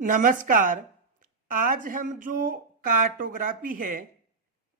नमस्कार। आज हम जो कार्टोग्राफी है,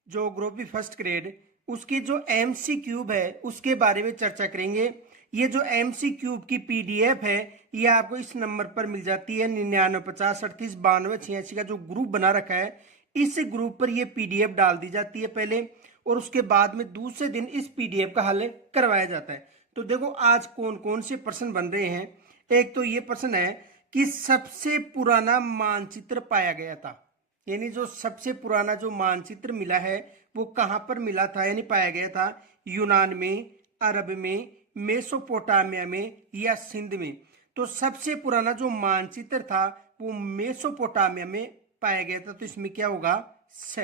ज्योग्राफी फर्स्ट ग्रेड, उसकी जो एमसी क्यूब है उसके बारे में चर्चा करेंगे। ये जो एमसी क्यूब की पीडीएफ है ये आपको इस नंबर पर मिल जाती है 9950389286 का जो ग्रुप बना रखा है, इस ग्रुप पर ये पीडीएफ डाल दी जाती है पहले, और उसके बाद में दूसरे दिन इस पीडीएफ का हल करवाया जाता है। तो देखो आज कौन कौन से प्रश्न बन रहे हैं। एक तो ये प्रश्न है कि सबसे पुराना मानचित्र पाया गया था, यानी जो सबसे पुराना जो मानचित्र मिला है वो कहां पर मिला था, यानी पाया गया था यूनान में, अरब में, मेसोपोटामिया में या सिंध में। तो सबसे पुराना जो मानचित्र था वो मेसोपोटामिया में पाया गया था, तो इसमें क्या होगा, स।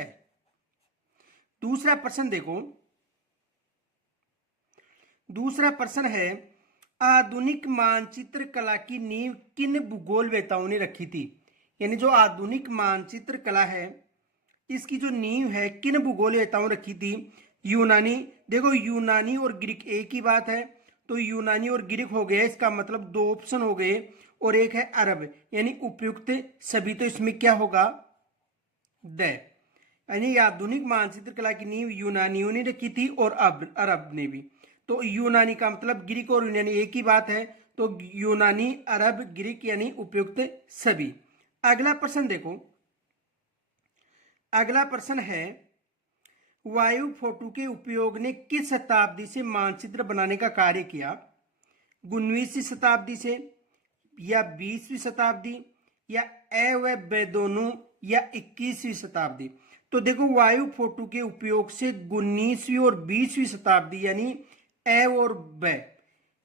दूसरा प्रश्न देखो, दूसरा प्रश्न है आधुनिक मानचित्र कला की नींव किन भूगोलवेताओं ने रखी थी। यानी जो आधुनिक मानचित्र कला है इसकी जो नींव है किन भूगोलवेताओं रखी थी। यूनानी, देखो यूनानी और ग्रीक एक ही बात है, तो यूनानी और ग्रीक हो गया, इसका मतलब दो ऑप्शन हो गए, और एक है अरब, यानी उपयुक्त सभी, तो इसमें क्या होगा, द। यानी आधुनिक मानचित्र कला की नींव यूनानियों ने रखी थी और अरब ने भी। तो यूनानी का मतलब ग्रीक और यूनानी एक ही बात है, तो यूनानी, अरब, ग्रीक यानी उपयुक्त सभी। अगला प्रश्न देखो, अगला प्रश्न है वायु फोटो के उपयोग ने किस शताब्दी से मानचित्र बनाने का कार्य किया। 19वीं शताब्दी से, या 20वीं शताब्दी, या ए व ब दोनों, या 21वीं शताब्दी। तो देखो वायु फोटो के उपयोग से 19वीं और 20वीं शताब्दी, यानी ए और ब,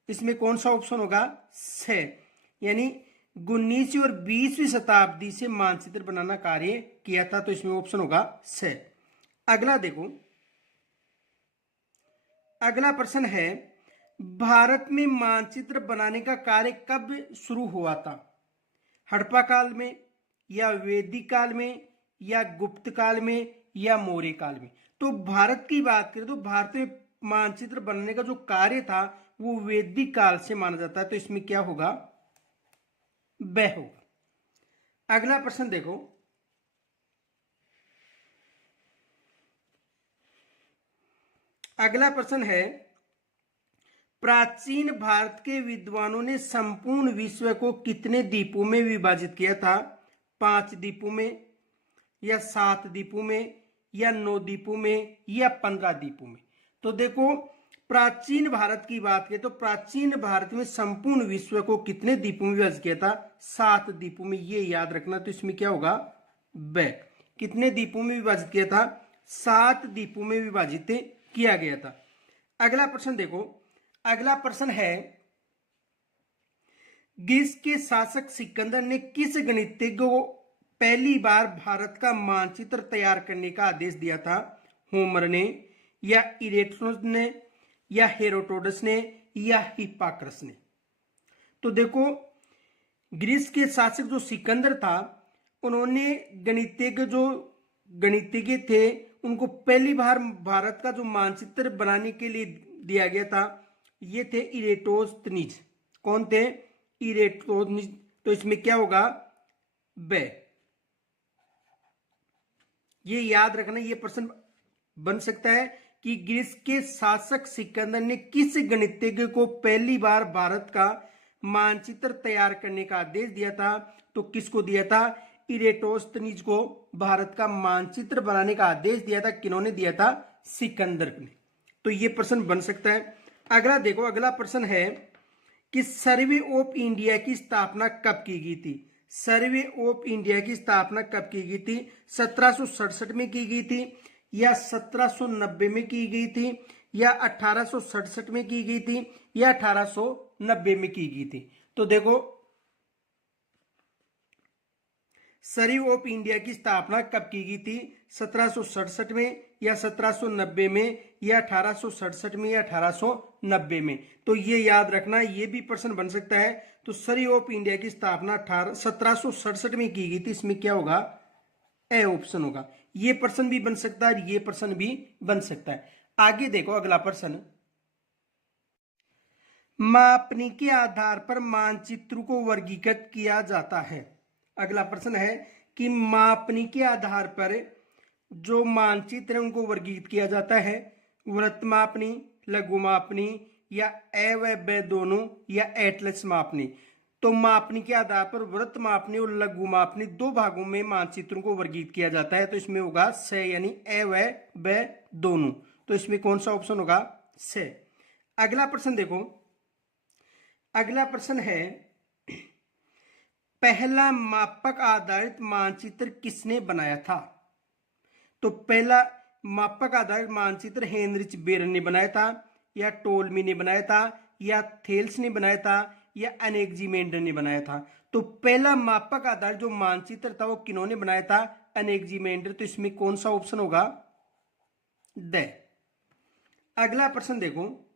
इसमें कौन सा ऑप्शन होगा, स। यानी 19वीं और 20वीं शताब्दी से मानचित्र बनाना कार्य किया था, तो इसमें ऑप्शन होगा स। अगला देखो, अगला प्रश्न है भारत में मानचित्र बनाने का कार्य कब शुरू हुआ था। हड़प्पा काल में, या वैदिक काल में, या गुप्त काल में, या मौर्य काल में। तो भारत की बात करें तो भारत में मानचित्र बनाने का जो कार्य था वो वैदिक काल से माना जाता है, तो इसमें क्या होगा, ब होगा। अगला प्रश्न देखो, अगला प्रश्न है प्राचीन भारत के विद्वानों ने संपूर्ण विश्व को कितने द्वीपों में विभाजित किया था। 5 द्वीपों में, या 7 द्वीपों में, या 9 द्वीपों में, या 15 द्वीपों में। तो देखो प्राचीन भारत की बात करें तो प्राचीन भारत में संपूर्ण विश्व को कितने द्वीपों में विभाजित किया था, 7 द्वीपों में, ये याद रखना। तो इसमें क्या होगा, ब। कितने द्वीपों में विभाजित किया था, 7 द्वीपों में विभाजित किया गया था। अगला प्रश्न देखो, अगला प्रश्न है ग्रीस के शासक सिकंदर ने किस गणितज्ञ को पहली बार भारत का मानचित्र तैयार करने का आदेश दिया था। होमर ने, या इरेटोस ने, या हेरोडोटस ने, या हिप्पाक्रस ने। तो देखो ग्रीस के शासक जो सिकंदर था उन्होंने गणितज्ञ थे उनको पहली बार भारत का जो मानचित्र बनाने के लिए दिया गया था, ये थे इरेटोस्थनीज। कौन थे, इरेटोस्थनीज। तो इसमें क्या होगा, ब। ये याद रखना, ये प्रश्न बन सकता है कि ग्रीस के शासक सिकंदर ने किस गणितज्ञ को पहली बार भारत का मानचित्र तैयार करने का आदेश दिया था। तो किसको दिया था, इरेटोस्थनीज को भारत का मानचित्र बनाने का आदेश दिया था। किन्होंने दिया था, सिकंदर ने। तो ये प्रश्न बन सकता है। अगला देखो, अगला प्रश्न है कि सर्वे ऑफ इंडिया की स्थापना कब की गई थी। सर्वे ऑफ इंडिया की स्थापना कब की गई थी, 1767 में की गई थी, या 1790 में की गई थी, या 1867 में की गई थी, या 1890 में की गई थी। तो देखो सर्वे ऑफ इंडिया की स्थापना कब की गई थी, 1767 में, या 1790 में, या 1867 में, या 1890 में। तो ये याद रखना, ये भी प्रश्न बन सकता है। तो सर्वे ऑफ इंडिया की स्थापना 1767 में की गई थी, इसमें क्या होगा, ए ऑप्शन होगा। ये प्रश्न भी बन सकता है, ये प्रश्न भी बन सकता है। आगे देखो अगला प्रश्न, मापनी के आधार पर मानचित्र को वर्गीकृत किया जाता है। अगला प्रश्न है कि मापनी के आधार पर जो मानचित्र है उनको वर्गीकृत किया जाता है, वृत्त मापनी, लघु मापनी या ए व ब दोनों या एटलस मापनी। तो मापनी के आधार पर वृत्त मापनी और लघु मापनी दो भागों में मानचित्रों को वर्गीकृत किया जाता है। तो इसमें होगा स यानी ए व ब दोनों। तो इसमें कौन सा ऑप्शन होगा? स। अगला प्रश्न देखो, अगला प्रश्न है पहला मापक आधारित मानचित्र किसने बनाया था? तो पहला मापक आधारित मानचित्र हेनरिच बेरन ने बनाया था, या टोल्मी ने बनाया था, या थेल्स ने बनाया था, या अनेक्जिमेंडर ने बनाया था। तो पहला मापक आधारित जो मानचित्र था वो किन्होंने बनाया था? अनेक्जिमेंडर। तो इसमें कौन सा ऑप्शन होगा? ड। अगला प्रश्न देखो,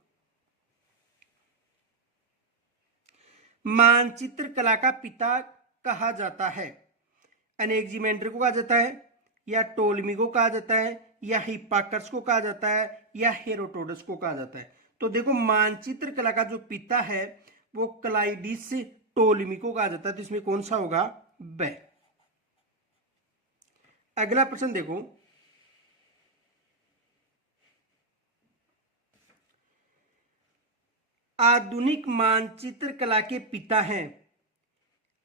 मानचित्र कला का पिता कहा जाता है? अनेक्जिमेंडर को कहा जाता है, या टोल्मी को कहा जाता है, या हिप्पार्कस को कहा जाता है, या हेरोडोटस को कहा जाता है। तो देखो मानचित्र कला का जो पिता है वो क्लाइडिस टोल्मी को कहा जाता है। तो इसमें कौन सा होगा? ब। अगला प्रश्न देखो, आधुनिक मानचित्र कला के पिता हैं,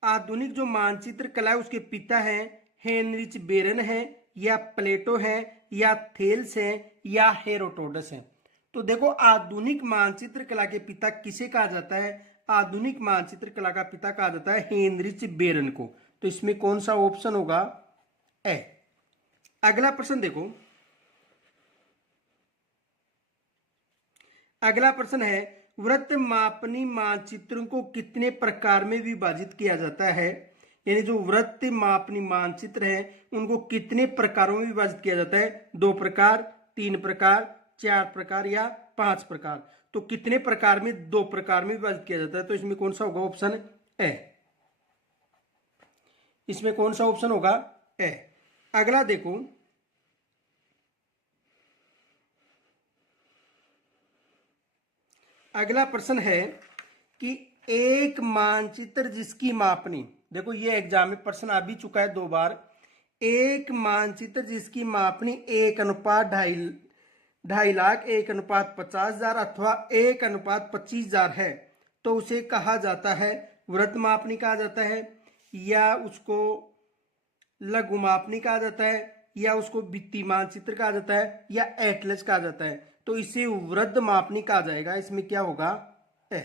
आधुनिक जो मानचित्र कला है उसके पिता हैं हेनरिच बेरन है, या प्लेटो है, या थेल्स है, या हेरोडोटस है। तो देखो आधुनिक मानचित्र कला के पिता किसे कहा जाता है? आधुनिक मानचित्र कला का पिता कहा जाता है हेनरिच बेरन को। तो इसमें कौन सा ऑप्शन होगा? ए। अगला प्रश्न देखो, अगला प्रश्न है वृत्त मापनी मानचित्रों को कितने प्रकार में विभाजित किया जाता है? यानी जो वृत्त मापनी मानचित्र है उनको कितने प्रकारों में विभाजित किया जाता है? 2 प्रकार, 3 प्रकार, 4 प्रकार या 5 प्रकार। तो कितने प्रकार में? 2 प्रकार में विभाजित किया जाता है। तो इसमें कौन सा होगा? Option A. इसमें कौन सा ऑप्शन होगा? ए। अगला देखो, अगला प्रश्न है कि एक मानचित्र जिसकी मापनी, देखो ये एग्जाम में प्रश्न आ भी चुका है 2 बार। एक मानचित्र जिसकी मापनी 1:2.5 लाख, 1:50,000 अथवा 1:25,000 है तो उसे कहा जाता है वृत्त मापनी कहा जाता है, या उसको लघु मापनी कहा जाता है, या उसको भित्ति मानचित्र कहा जाता है, या एटलस कहा जाता है। तो इसे वृत्त मापनी कहा जाएगा। इसमें क्या होगा? ए।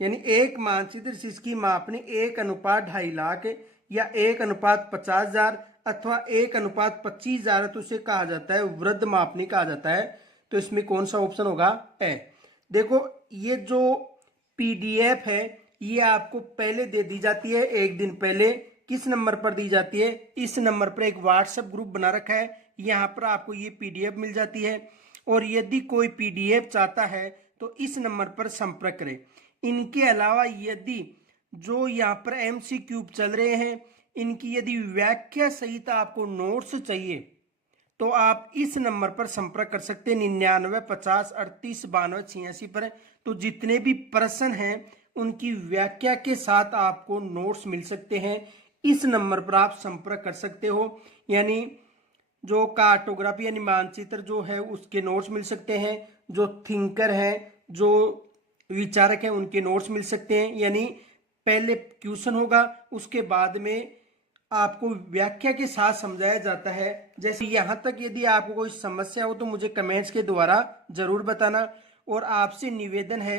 यानी एक मानचित्र जिसकी मापनी 1:2.5 लाख या 1:50,000 अथवा 1:25,000 तो उसे कहा जाता है वृत्त मापनी कहा जाता है। तो इसमें कौन सा ऑप्शन होगा? ए। देखो ये जो पीडीएफ है ये आपको पहले दे दी जाती है, 1 दिन पहले। किस नंबर पर दी जाती है? इस नंबर पर एक व्हाट्सएप ग्रुप बना रखा है, यहाँ पर आपको ये पीडीएफ मिल जाती है। और यदि कोई पीडीएफ चाहता है तो इस नंबर पर संपर्क करें। इनके अलावा यदि जो यहाँ पर एमसीक्यू चल रहे हैं इनकी यदि व्याख्या सहित आपको नोट्स चाहिए तो आप इस नंबर पर संपर्क कर सकते हैं 99 50 38 92 86 पर। तो जितने भी प्रश्न हैं उनकी व्याख्या के साथ आपको नोट्स मिल सकते हैं। इस नंबर पर आप संपर्क कर सकते हो। यानी जो कार्टोग्राफी यानी मानचित्र जो है उसके नोट्स मिल सकते हैं, जो थिंकर है, जो विचारक है उनके नोट्स मिल सकते हैं। यानी पहले क्वेश्चन होगा उसके बाद में आपको व्याख्या के साथ समझाया जाता है। जैसे यहाँ तक यदि आपको कोई समस्या हो तो मुझे कमेंट्स के द्वारा जरूर बताना। और आपसे निवेदन है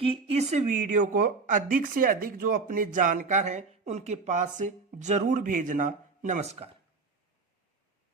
कि इस वीडियो को अधिक से अधिक जो अपने जानकार हैं उनके पास से जरूर भेजना। नमस्कार।